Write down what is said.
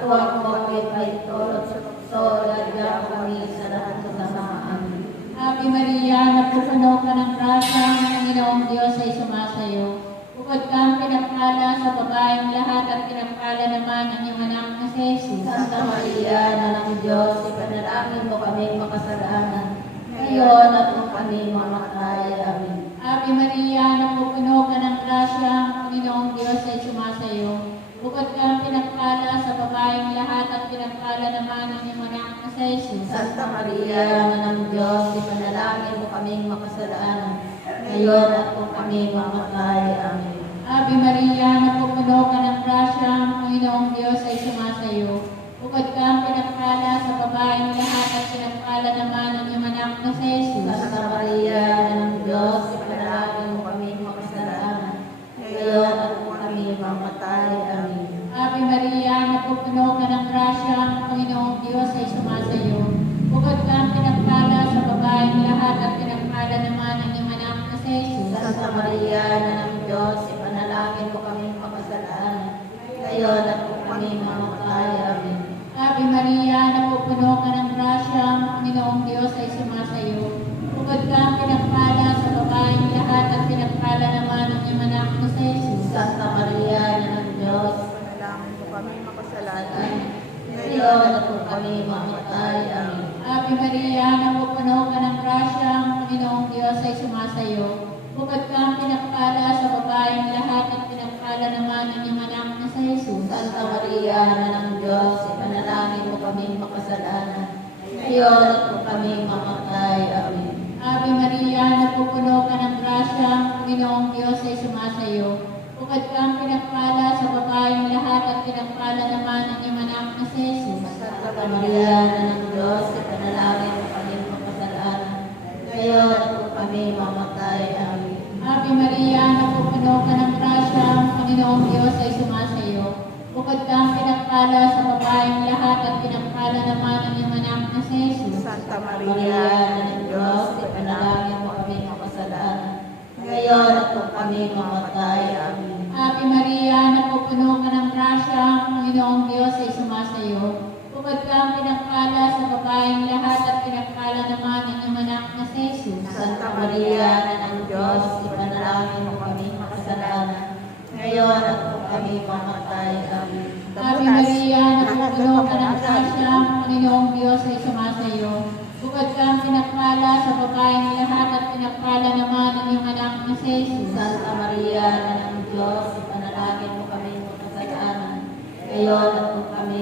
tuwa ko ako'y paitulot sa tukso, ladya kami sa lahat ng kasamaan. Ave Maria, napupuno ka ng grasya, ang Panginoong Diyos ay sumasayo. Bukod kang pinagpala sa babaeng lahat at pinagpala naman ang iyong anak na si Jesus. Santa Maria, Ina ng Diyos, ipanalangin mo kami makasalanan, ngayon at kung kami mamatay. Amen. Ave Maria, napupuno ka ng grasya, ang Panginoong Diyos ay sumasayo. Bukod kang pinagpala sa babaeng lahat at pinagpala naman ang iyong anak na si Jesus. Santa Maria, Ina ng Diyos, ipanalangin mo kami makasalanan, ngayon at kung kami mamatay. Amen. Ave Maria, napupuno ka ng grasya, ang Panginoong Diyos ay sumasayo. Bukod kang pinagpala sa babaeng lahat at pinagpala naman ang iyong anak na si Jesus. Santa Maria, Ina ng Diyos, ipanalangin mo kami makasalanan, ngayon at kung kami mamatay. Amen. Ave Maria, napupuno ka ng grasya, ang Panginoong Diyos ay sumasayo. Bukod kang pinagpala sa babaeng lahat at pinagpala naman ang iyong anak na si Jesus. Santa Maria, Ina ng Diyos, ipanalangin mo kami makasalanan, ngayon at kung kami mamatay. Amen. Ave Maria, napupuno ka ng grasya, ang Panginoong Diyos ay sumasayo. Bukod kang pinagpala sa babaeng lahat at pinagpala naman ang iyong anak na si Jesus. Santa Maria, Ina ng Diyos, Panalangin mo kami makasalanan, ngayon at kung kami mamatay. Amen. Ave Maria, napupuno ka ng grasya, ang Panginoong Diyos ay sumasayo. Bukod kang pinagpala sa babaeng lahat at pinagpala naman ang iyong anak na si Jesus. Santa Maria, Ina ng Diyos, ipanalangin mo kami makasalanan, ngayon at kung kami mamatay. Amen. Ave Maria, napupuno ka ng grasya, ang Panginoong Diyos ay sumasayo. Bukod kang pinagpala sa babaeng lahat at pinagpala naman ang iyong anak na si Jesus. Santa Maria, Ina ng Diyos, ipanalangin mo kami makasalanan, ngayon at kung kami mamatay. Amen. Ave Maria, napupuno ka ng grasya, ang Panginoong Diyos ay sumasayo. Bukod kang pinagpala sa babaeng lahat at pinagpala naman ang iyong anak na si Jesus. Santa Maria, Maria, Ina ng Diyos, ipanalangin mo kami makasalanan, ngayon at kung kami mamatay. Amen. Ave Maria, napupuno ka ng grasya, ang Panginoong Diyos ay sumasayo. Bukod kang pinagpala sa babaeng lahat at pinagpala naman ang iyong anak na si Jesus. Santa Maria, Ina ng Diyos, ipanalangin mo kami makasalanan, ngayon at kung kami mamatay. Amen. Ave Maria, napupuno ka ng grasya, ang Panginoong Diyos ay sumasayo. Bukod kang pinagpala sa babaeng lahat at pinagpala naman ang iyong anak na si Jesus. Santa Maria, Ina ng Diyos, ipanalangin mo kami makasalanan, ngayon at kung kami